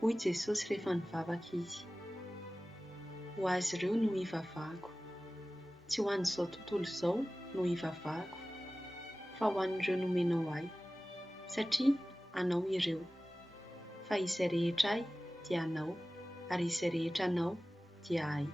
Hoy Jesosy rehefa nivavaka izy. Ho azy ireo no hivavahako. Tsy ho an'izao tontolo izao no hivavahako, fa ho an'ireo nomenao ahy, satria anao ireo. Fa izay rehetra ahy dia anao, ary izay rehetra anao dia ahy.